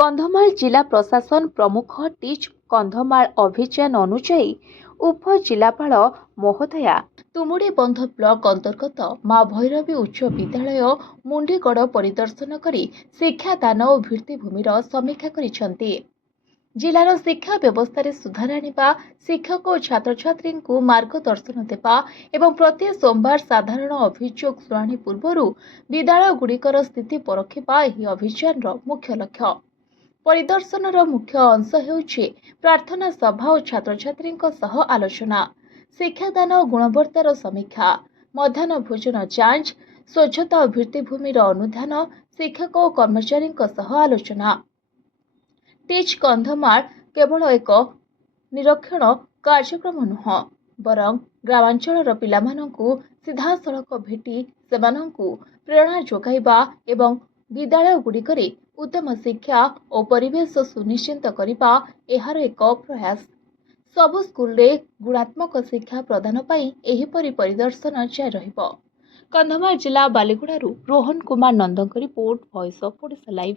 कंधमाल जिला प्रशासन प्रमुख टीच कंधमाल अभियान अनुଯାयी उप जिलापाल महोदया तुमुड़ी बंध ब्लॉक अंतर्गत माँ भैरवी उच्च विद्यालय मुंडीगड़ परिदर्शन करी शिक्षादान और भित्तिभूमिर समीक्षा करिसेंति। जिलार शिक्षा व्यवस्था रे सुधार आनिबा, शिक्षक और छात्र छात्री को मार्गदर्शन देवा एवं प्रति सोमवार साधारण अभियोग शुणाणी पूर्व विद्यालय गुड़िकर स्थिति परखिबा एही अभियान मुख्य लक्ष्य। परिदर्शनर मुख्य अंश हेउछि प्रार्थना सभा और छात्र छात्री आलोचना, शिक्षादान और गुणवत्तार समीक्षा, मध्याह्न भोजन जांच, स्वच्छता और भित्तिभूमिर अनुधान, शिक्षक और कर्मचारी आलोचना। टीच कंधमाल केवल एक निरीक्षण कार्यक्रम नुह, बरं ग्रामांचल पिलामानंकु सीधासलख भेटी सेमानंकु प्रेरणा जोगाइबा एवं विद्यालय गुड़िकरे उत्तम शिक्षा और परिवेश सुनिश्चित करने एहार एक प्रयास। सबु स्कूल रे गुणात्मक शिक्षा प्रदान पाई एहिपरि परिदर्शन जारी रहिबो। कंधमाल जिला बालीगुड़ारू रोहन कुमार नंदंक report, voice of Odisha live.